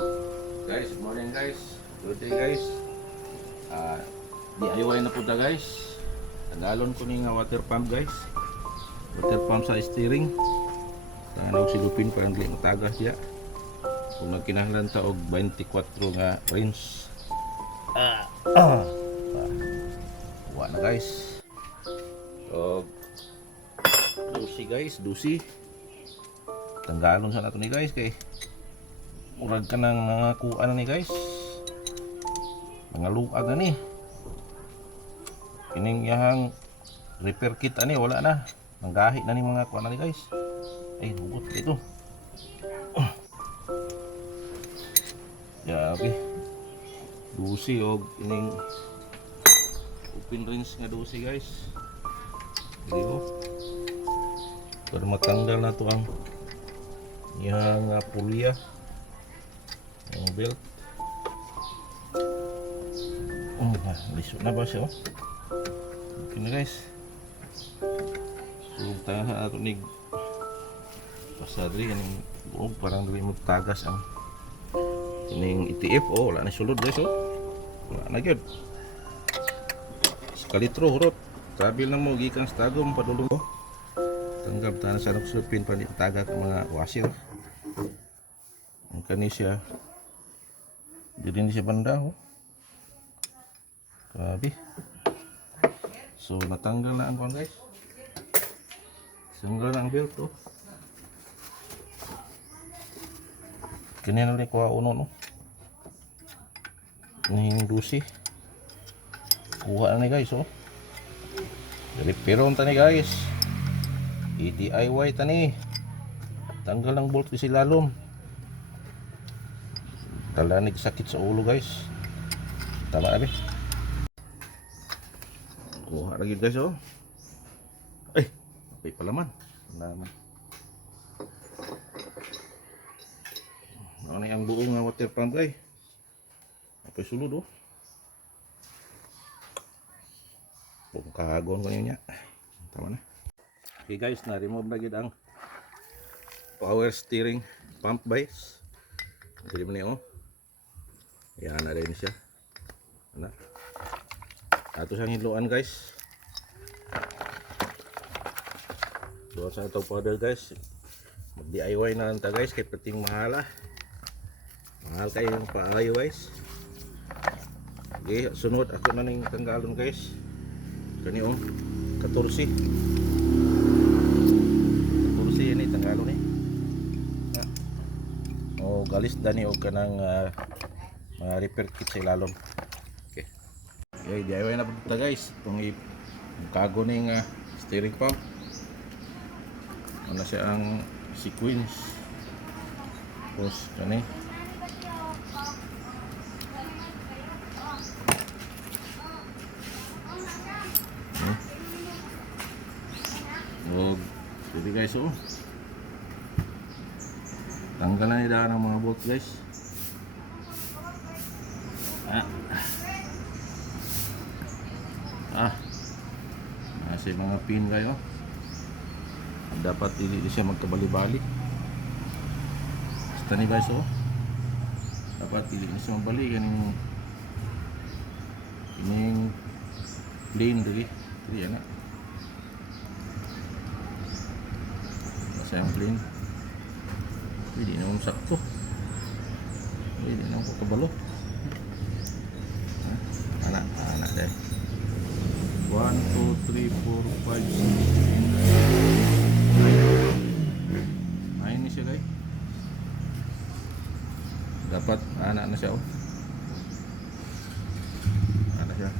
Guys, good morning guys. Good day guys. DIY na po ta guys. Nagalon ko ni nga water pump guys. Water pump sa steering. Tangan og silupin para hindi matagas siya. Kung nagkinahanglan ta og 24 nga rinse. Wa na guys. Og dusi guys, dusi. Tanggalon sa nato ni guys kay murag ka ng nangakuan na ni guys, nangaluag na ni kining yahang repair kit ani wala na, nanggahi na ni mga kuan na ni guys. Ay hugot ito ya okay. Dusi og ining open rinse nga dusi guys, dito para matanggal na to ang yang pulya ang belt. Liso na ba siya? Okay na guys. Sulog tayo sa ato nig pasadri kaning buog parang dili mo tagas ang kining ETF. Wala na sulod guys wala na gyud. Skalitro hurot travel na mo gikan sa Tagum padulong mo. Tanggap ta na sa sulupin pa ni tagak mga washer. Ang kani siya jadi ini siya banda grabe. So natanggal na ang kuan guys, tanggal na ang belt kanya na rin kuha uno no ini dusi kuha na ni guys dari peron tani guys, DIY tani tanggal ang bolt kasi lalom. Talanig sakit sa ulo guys. Tama abi. Kuha lagi guys Ay, apay pala man. Naman. Ano ang buong nga water pump guys. Apay sulod Kung kahagon ko niya. Tama na. Okay guys, na-remove na gid ang power steering pump guys. Jadi mo niya yan na rin siya. Ato siyang hiluan guys. Doon sa itong powder guys. Mag DIY na lang ta guys. Kaya pating mahal mahal kayo yung paayo guys. Okay, sunod ako na ning tanggalon guys. Kani 14 ini tanggalon galis dani o kanang mga repair kit sa ilalom. Okay. Okay, DIY na po ito guys. Itong kago ng steering pump. Ano siya ang sequence. Tapos kani. Jadi guys tanggal na nila ng mga bolt guys. Nasa mga pin kayo. Dapat hindi siya magkabali-bali. Basta ni guys dapat hindi siya magbali. Kaning plane dali. Yan na. Nasa yung plane. Hindi na akong sakto. Hindi na akong kabalo. Anak dahil 1, 2, 3, 4, 5, 6, 7, 8 9 siya guys. Dapat anak na siya anak siya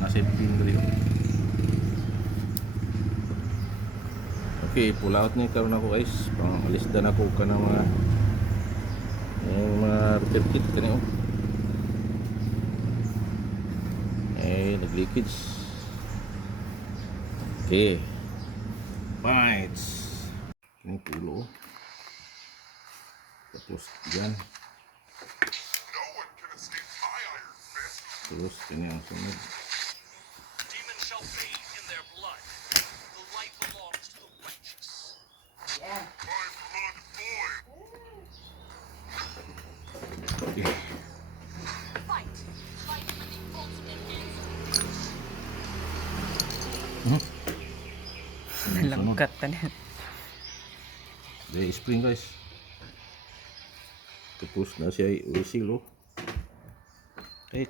nasib pin dali Okay, pull out ni karon ako guys. Pangalis dan ako ka ng mga repair kit kani nag-leakage. Okay. Bites. Ini pulo. Tapos yan. Terus ini ang sunod. Sugat pa na. Dahil spring guys. Tapos na siya usil oh. Kay.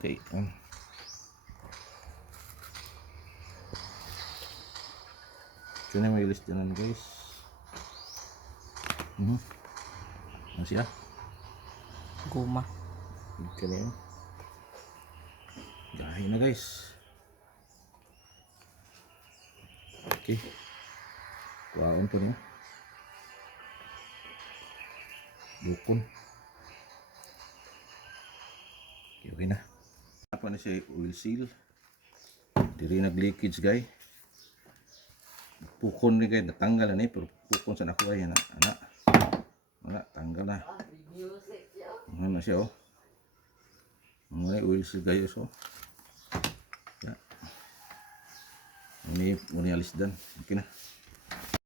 Ito na may list dyan guys. Ano siya? Guma. Ito na yun. Gahi na guys. Okay. Kuhaon pa niya. Bukon. Okay na. Apa na siya oil seal. Diri nag-leakage guys. Pukon ni guys, natanggal na pero pukon sa nakuha yan. Anak, tanggal na. Ano na siya oh. Mga oil seal guys oh. Ya. Ini alis dan. Okay na.